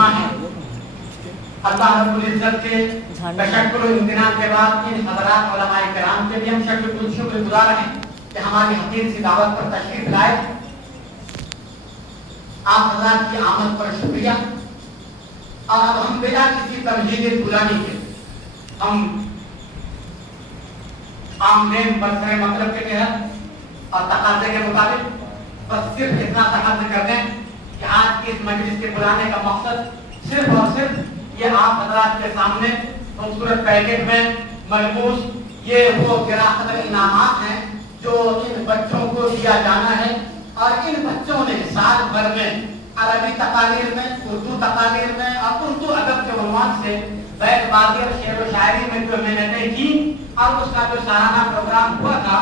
رہنما ہیں. اللہ رب العزت کے تشکر و امتنان کے بعد ان حضرات علماء کرام کے بھی ہم شکر گزار ہیں کہ ہماری حقیر سی دعوت پر تشریف لائے. آپ حضرات کی آمد پر شکریہ. اور اب ہم بلا کسی تمہید پرانی کے ہم آمدین برسر مطلب کے تحت اور تقاضے کے مطابق بس صرف اتنا تحفظ کر دیں کہ آج کی اس مجلس کے بلانے کا مقصد صرف اور صرف یہ آپ حضرات کے سامنے خوبصورت پیکٹ میں ملبوس یہ وہ گراخت انعامات ہیں جو ان بچوں کو دیا جانا ہے. اور ان بچوں نے سال بھر میں عربی تقاریر میں، اردو تقاریر میں اور اردو ادب کے عنوان سے بیت بازی اور شعر و شاعری میں جو محنتیں کی اور اس کا جو سالانہ پروگرام ہوا تھا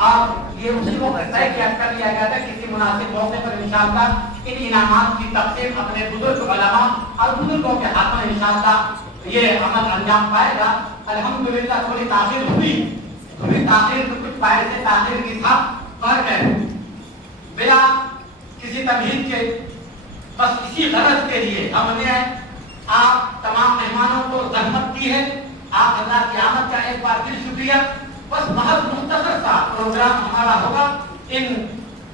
اور یہ اسی کو طے کر لیا گیا تھا کسی مناسب موقع پر انشاءاللہ ان انعامات کی تقسیم اپنے بزرگ علماء اور بزرگوں کے ہاتھوں انشاءاللہ یہ عمل انجام پائے گا. الحمدللہ تھوڑی تاخیر ہوئی، تھوڑی تاخیر تو کچھ پائے سے تاخیر کی تھا پر ہے بلا کسی تمہید کے بس اسی غرض کے لیے ہم نے آپ تمام مہمانوں کو زحمت دی ہے. آپ حضرات کی آمد کا ایک بار پھر شکریہ. بس بہت مختصر سا پروگرام ہمارا ہوگا. ان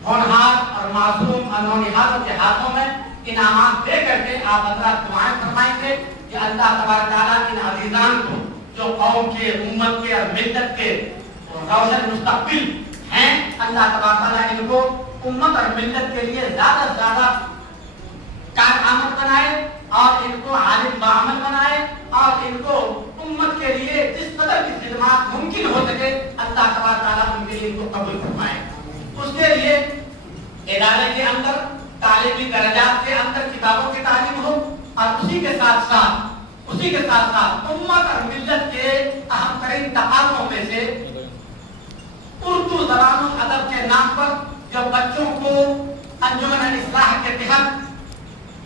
ہونہار اور معصوم اور نونہاروں کے ہاتھوں میں انعامات دے کر کے آپ حضرات دعائیں فرمائیں گے کہ اللہ تبارک تعالیٰ ان عزیزان کو جو قوم کے، امت کے اور ملت کے روشن مستقبل ہیں، اللہ تبارک تعالیٰ ان کو امت اور ملت کے لیے زیادہ سے زیادہ کارآمد بنائے اور ان کو عالم بعمل بنائے اور ان کو امت کے لیے جس قدر کی خدمات ممکن ہو سکے اللہ تبارک تعالیٰ ان کے لیے ان کو قبول فرمائے. اس کے لیے ادارے کے اندر تعلیمی درجات کے اندر کتابوں کی تعلیم ہو اور اسی کے ساتھ ساتھ امت اور ملت کے اہم ترین تقاضوں میں سے اردو زبان و ادب کے نام پر جو بچوں کو انجمن الاصلاح کے تحت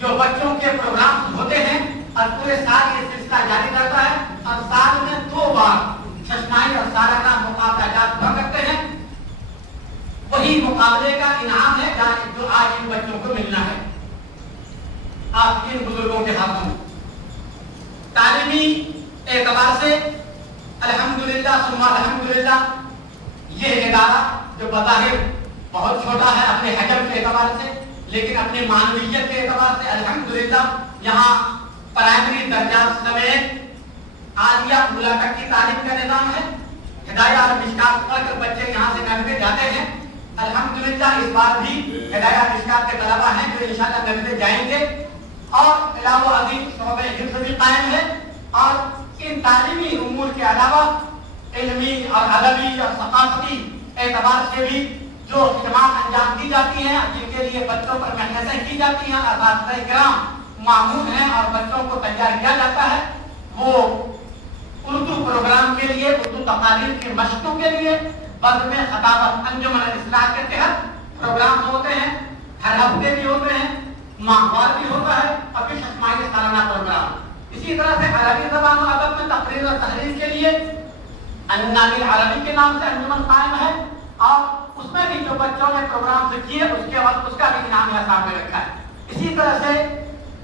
جو بچوں کے پروگرام ہوتے ہیں اور پورے سال یہ سلسلہ جاری رہتا ہے اور سال میں 2 بار ششنائی اور سالانہ مقابلہ جات ہوا کرتے ہیں. وہی مقابلے کا انعام ہے جو آج ان بچوں کو ملنا ہے آپ ان بزرگوں کے ہاتھوں میں. تعلیمی اعتبار سے الحمدللہ ثم الحمدللہ یہ ادارہ جو بظاہر بہت چھوٹا ہے اپنے حجم کے اعتبار سے لیکن اپنی معنویت کے اعتبار سے الحمدللہ یہاں پرائمری درجات سمیت عالیہ اولیٰ تک کی تعلیم کا نظام ہے. ہدایہ اور مشکات پڑھ کر بچے یہاں سے نویدے جاتے ہیں. الحمدللہ اس بار بھی ہدایہ اور مشکات کے طلبہ ہیں جو انشاءاللہ نویدے جائیں گے اور علاوہ ازیں شعبہ حفظ بھی قائم ہے. اور ان تعلیمی امور کے علاوہ علمی اور ادبی اور ثقافتی اعتبار سے بھی جو خدمات انجام دی جاتی ہیں جن کے لیے بچوں پر محنتیں کی جاتی ہیں، اساتذہ کرام معمول ہیں اور بچوں کو تیار کیا جاتا ہے، وہ اردو پروگرام کے لیے، اردو تقاریر کی مشقوں کے لیے بزم خطابت انجمن الاصلاح کے تحت پروگرام ہوتے ہیں. ہر ہفتے بھی ہوتے ہیں، ماہوار بھی ہوتا ہے اور پھر ششماہی سالانہ پروگرام. اسی طرح سے عربی زبان و ادب میں تقریر اور تحریر کے لیے النادی العربی کے نام سے انجمن قائم ہے اور اس میں بھی جو بچوں نے پروگرام سے کیے اس کے بعد اس کا بھی انعام یہاں سامنے رکھا ہے. اسی طرح سے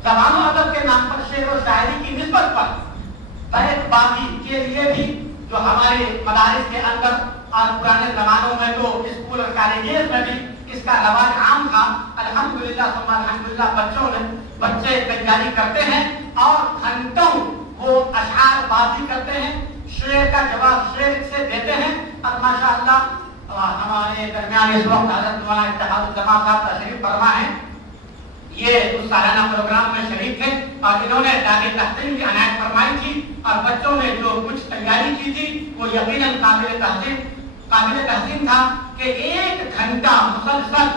زبان و ادب کے نام پر شعر و شاعری کی نسبت پر بیت بازی کے لیے بھی جو ہمارے مدارس کے اندر اور پرانے زمانوں میں تو اسکول اور کالجز میں بھی اس کا رواج عام تھا. الحمدللہ ثم الحمدللہ بچے تیاری کرتے ہیں اور گھنٹوں وہ اشعار بازی کرتے ہیں، شعر کا جواب شعر سے دیتے ہیں اور ماشاءاللہ ہمارے درمیان اس وقت حضرت مولانا اتحاد الجماعت صاحب تشریف فرما ہیں. یہ اس سالانہ پروگرام میں شریک تھے اور انہوں نے داخل تحسین کی عنایت فرمائی تھی اور بچوں نے جو کچھ تیاری کی تھی وہ یقیناً قابل تحسین تھا کہ 1 گھنٹہ مسلسل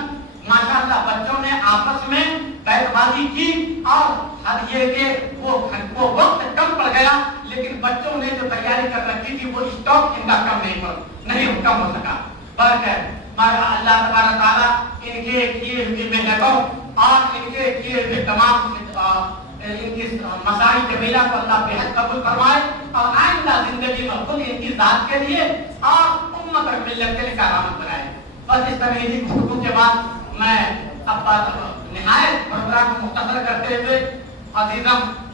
ماشاءاللہ بچوں نے آپس میں بیت بازی کی اور یہ کہ وہ وقت کم پڑ گیا لیکن بچوں نے جو تیاری کر رکھی تھی وہ اسٹاک ان کا کم ہو سکا. اللہ تبارک تعالیٰ ان کے کیے ہوئی محنتوں اور ان کے کیے ہوئے تمام ان کی مساعی جمیلہ کو اللہ بہت قبول فرمائے اور آئندہ زندگی میں خود ان کی ذات کے لیے اور امت اور ملت کے لیے کارآمد بنائے. بس اس تمہیدی گفتگو کے بعد میں اب نہایت پروگرام کو مختصر کرتے ہوئے عزیزم